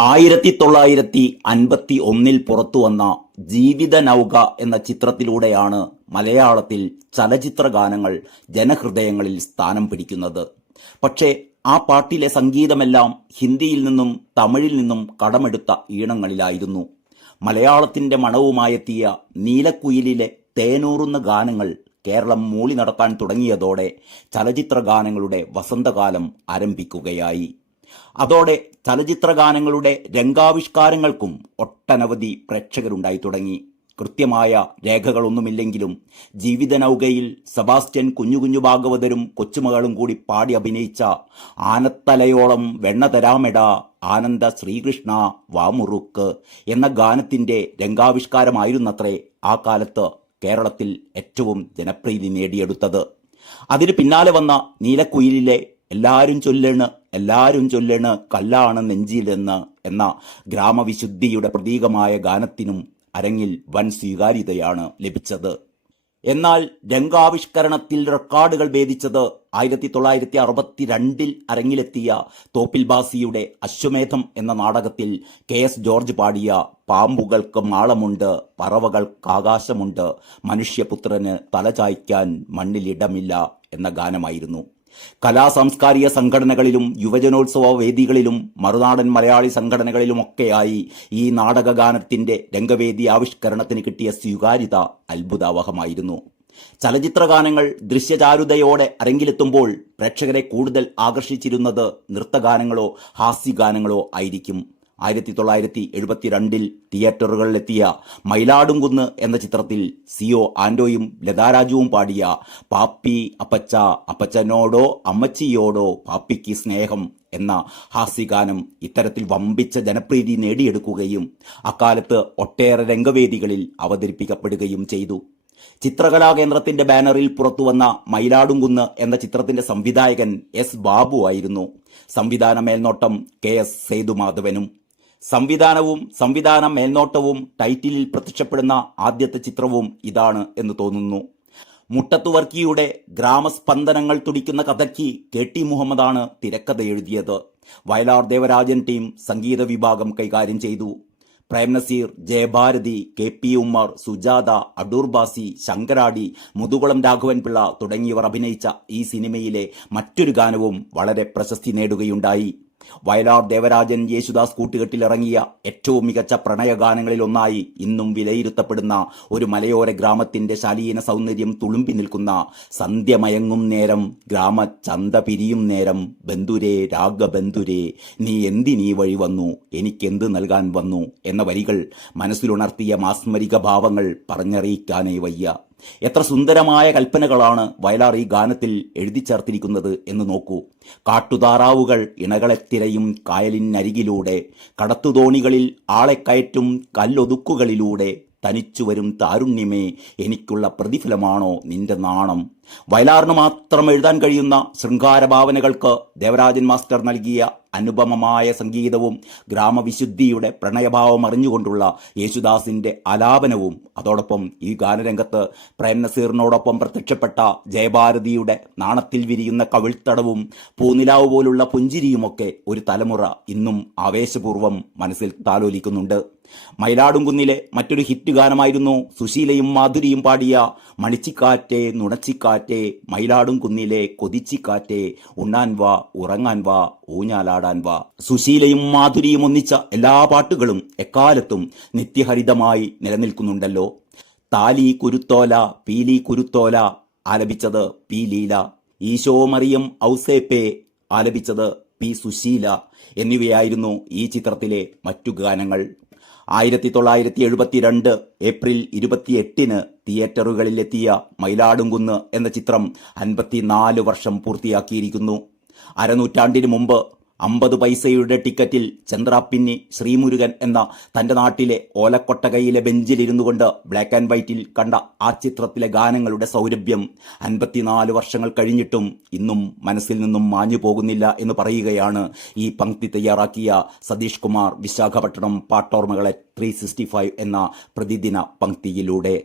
1951 പുറത്തുവന്ന ജീവിത നൗക എന്ന ചിത്രത്തിലൂടെയാണ് മലയാളത്തിൽ ചലച്ചിത്ര ഗാനങ്ങൾ ജനഹൃദയങ്ങളിൽ സ്ഥാനം പിടിക്കുന്നത്. പക്ഷേ ആ പാട്ടിലെ സംഗീതമെല്ലാം ഹിന്ദിയിൽ നിന്നും തമിഴിൽ നിന്നും കടമെടുത്ത ഈണങ്ങളിലായിരുന്നു. മലയാളത്തിന്റെ മണവുമായെത്തിയ നീലക്കുയിലിലെ തേനൂറുന്ന ഗാനങ്ങൾ കേരളം മൂളി നടക്കാൻ തുടങ്ങിയതോടെ ചലച്ചിത്ര ഗാനങ്ങളുടെ വസന്തകാലം ആരംഭിക്കുകയായി. അതോടെ ചലച്ചിത്ര ഗാനങ്ങളുടെ രംഗാവിഷ്കാരങ്ങൾക്കും ഒട്ടനവധി പ്രേക്ഷകരുണ്ടായി തുടങ്ങി. കൃത്യമായ രേഖകളൊന്നുമില്ലെങ്കിലും ജീവിത നൗകയിൽ സെബാസ്റ്റ്യൻ കുഞ്ഞു ഭാഗവതരും കൊച്ചുമകളും കൂടി പാടി അഭിനയിച്ച ആനത്തലയോളം വെണ്ണ തരാമെട ആനന്ദ ശ്രീകൃഷ്ണ വാമുറുക്ക് എന്ന ഗാനത്തിന്റെ രംഗാവിഷ്കാരമായിരുന്നത്രേ ആ കാലത്ത് കേരളത്തിൽ ഏറ്റവും ജനപ്രീതി നേടിയെടുത്തത്. അതിന് പിന്നാലെ വന്ന നീലക്കുയിലിലെ എല്ലാരും ചൊല്ലണ് കല്ലാണ് നെഞ്ചിലെന്ന് എന്ന ഗ്രാമവിശുദ്ധിയുടെ പ്രതീകമായ ഗാനത്തിനും അരങ്ങിൽ വൻ സ്വീകാര്യതയാണ് ലഭിച്ചത്. എന്നാൽ രംഗാവിഷ്കരണത്തിൽ റെക്കോർഡുകൾ ഭേദിച്ചത് 1962 അരങ്ങിലെത്തിയ തോപ്പിൽ ബാസിയുടെ അശ്വമേധം എന്ന നാടകത്തിൽ KS ജോർജ് പാടിയ പാമ്പുകൾക്ക് മാളമുണ്ട്, പറവകൾക്കാകാശമുണ്ട്, മനുഷ്യപുത്രന് തലചായ്ക്കാൻ മണ്ണിലിടമില്ല എന്ന ഗാനമായിരുന്നു. കലാസാംസ്കാരിക സംഘടനകളിലും യുവജനോത്സവ വേദികളിലും മറുനാടൻ മലയാളി സംഘടനകളിലുമൊക്കെയായി ഈ നാടകഗാനത്തിന്റെ രംഗവേദി ആവിഷ്കരണത്തിന് കിട്ടിയ സ്വീകാര്യത അത്ഭുതാവഹമായിരുന്നു. ചലച്ചിത്ര ഗാനങ്ങൾ ദൃശ്യചാരുതയോടെ അരങ്ങിലെത്തുമ്പോൾ പ്രേക്ഷകരെ കൂടുതൽ ആകർഷിച്ചിരുന്നത് നൃത്തഗാനങ്ങളോ ഹാസ്യഗാനങ്ങളോ ആയിരിക്കും. 1972 തിയേറ്ററുകളിലെത്തിയ മയിലാടുംകുന്ന് എന്ന ചിത്രത്തിൽ CO ആന്റോയും ലതാരാജുവും പാടിയ പാപ്പി അപ്പച്ച അപ്പച്ചനോടോ അമ്മച്ചിയോടോ പാപ്പിക്ക് സ്നേഹം എന്ന ഹാസ്യഗാനം ഇത്തരത്തിൽ വമ്പിച്ച ജനപ്രീതി നേടിയെടുക്കുകയും അക്കാലത്ത് ഒട്ടേറെ രംഗവേദികളിൽ അവതരിപ്പിക്കപ്പെടുകയും ചെയ്തു. ചിത്രകലാകേന്ദ്രത്തിന്റെ ബാനറിൽ പുറത്തുവന്ന മയിലാടുംകുന്ന് എന്ന ചിത്രത്തിന്റെ സംവിധായകൻ S ബാബു ആയിരുന്നു. സംവിധാന മേൽനോട്ടം KS സേതുമാധവനും. സംവിധാന മേൽനോട്ടവും ടൈറ്റിലിൽ പ്രത്യക്ഷപ്പെടുന്ന ആദ്യത്തെ ചിത്രവും ഇതാണ് എന്ന് തോന്നുന്നു. മുട്ടത്തുവർക്കിയുടെ ഗ്രാമസ്പന്ദനങ്ങൾ തുടിക്കുന്ന കഥയ്ക്ക് KT മുഹമ്മദാണ് തിരക്കഥ എഴുതിയത്. വയലാർ ദേവരാജൻ ടീം സംഗീത വിഭാഗം കൈകാര്യം ചെയ്തു. പ്രേംനസീർ, ജയഭാരതി, KP ഉമ്മർ, സുജാത, അടൂർ ബാസി, ശങ്കരാടി, മുതുകുളം രാഘവൻപിള്ള തുടങ്ങിയവർ അഭിനയിച്ച ഈ സിനിമയിലെ മറ്റൊരു ഗാനവും വളരെ പ്രശസ്തി നേടുകയുണ്ടായി. വയലാർ ദേവരാജൻ യേശുദാസ് കൂട്ടുകെട്ടിലിറങ്ങിയ ഏറ്റവും മികച്ച പ്രണയഗാനങ്ങളിലൊന്നായി ഇന്നും വിലയിരുത്തപ്പെടുന്ന ഒരു മലയോര ഗ്രാമത്തിന്റെ ശാലീന സൗന്ദര്യം തുളുമ്പി നിൽക്കുന്ന സന്ധ്യമയങ്ങും നേരം ഗ്രാമചന്ത പിരിയും നേരം ബന്ധുരേ രാഗബന്ധുരേ നീ എന്തിനീ വഴി വന്നു എനിക്കെന്ത് നൽകാൻ വന്നു എന്ന വരികൾ മനസ്സിലുണർത്തിയ മാസ്മരിക ഭാവങ്ങൾ പറഞ്ഞറിയിക്കാനേ വയ്യ. എത്ര സുന്ദരമായ കൽപ്പനകളാണ് വയലാർ ഈ ഗാനത്തിൽ എഴുതി ചേർത്തിരിക്കുന്നത് എന്ന് നോക്കൂ. കാട്ടുതാറാവുകൾ ഇണകളെ തിരയും കായലിനരികിലൂടെ, കടത്തുതോണികളിൽ ആളെ കയറ്റും കല്ലൊതുക്കുകളിലൂടെ, തനിച്ചു വരും താരുണ്യമേ എനിക്കുള്ള പ്രതിഫലമാണോ നിന്റെ നാണം. വയലാറിന് മാത്രം എഴുതാൻ കഴിയുന്ന ശൃംഗാരഭാവനകൾക്ക് ദേവരാജൻ മാസ്റ്റർ നൽകിയ അനുപമമായ സംഗീതവും ഗ്രാമവിശുദ്ധിയുടെ പ്രണയഭാവം അറിഞ്ഞുകൊണ്ടുള്ള യേശുദാസിന്റെ ആലാപനവും അതോടൊപ്പം ഈ ഗാനരംഗത്ത് പ്രേംനസീറിനോടൊപ്പം പ്രത്യക്ഷപ്പെട്ട ജയഭാരതിയുടെ നാണത്തിൽ വിരിയുന്ന കവിൾത്തടവും പൂനിലാവ് പോലുള്ള പുഞ്ചിരിയുമൊക്കെ ഒരു തലമുറ ഇന്നും ആവേശപൂർവ്വം മനസ്സിൽ താലോലിക്കുന്നുണ്ട്. മയിലാടുംകുന്നിലെ മറ്റൊരു ഹിറ്റ് ഗാനമായിരുന്നു സുശീലയും മാധുരിയും പാടിയ മണിച്ചിക്കാറ്റേ നുണച്ചിക്കാറ്റേ മയിലാടുംകുന്നിലെ കൊതിച്ചിക്കാറ്റേ ഉണ്ണാൻ വാ ഉറങ്ങാൻ വാ ഊഞ്ഞാലാടാൻ വാ. സുശീലയും മാധുരിയും ഒന്നിച്ച എല്ലാ പാട്ടുകളും എക്കാലത്തും നിത്യഹരിതമായി നിലനിൽക്കുന്നുണ്ടല്ലോ. താലി കുരുത്തോല പീലി കുരുത്തോല ആലപിച്ചത് P ലീല, ഈശോ മറിയം ഔസേപ്പേ ആലപിച്ചത് P സുശീല എന്നിവയായിരുന്നു ഈ ചിത്രത്തിലെ മറ്റു ഗാനങ്ങൾ. 1972 ഏപ്രിൽ 28 തിയേറ്ററുകളിലെത്തിയ മയിലാടുംകുന്ന് എന്ന ചിത്രം 54 വർഷം പൂർത്തിയാക്കിയിരിക്കുന്നു. അരനൂറ്റാണ്ടിന് മുമ്പ് 50 പൈസയുടെ ടിക്കറ്റിൽ ചന്ദ്രാപ്പിന്നി ശ്രീമുരുകൻ എന്ന തന്റെ നാട്ടിലെ ഓലക്കൊട്ടകയിലെ ബെഞ്ചിലിരുന്നു കൊണ്ട് ബ്ലാക്ക് ആൻഡ് വൈറ്റിൽ കണ്ട ആ ചിത്രത്തിലെ ഗാനങ്ങളുടെ സൗരഭ്യം 54 വർഷങ്ങൾ കഴിഞ്ഞിട്ടും ഇന്നും മനസ്സിൽ നിന്നും മാഞ്ഞു പോകുന്നില്ല എന്ന് പറയുകയാണ് ഈ പങ്ക്തി തയ്യാറാക്കിയ സതീഷ് കുമാർ വിശാഖപട്ടണം പാട്ടോർമകളെ 365 എന്ന പ്രതിദിന പങ്ക്തിയിലൂടെ.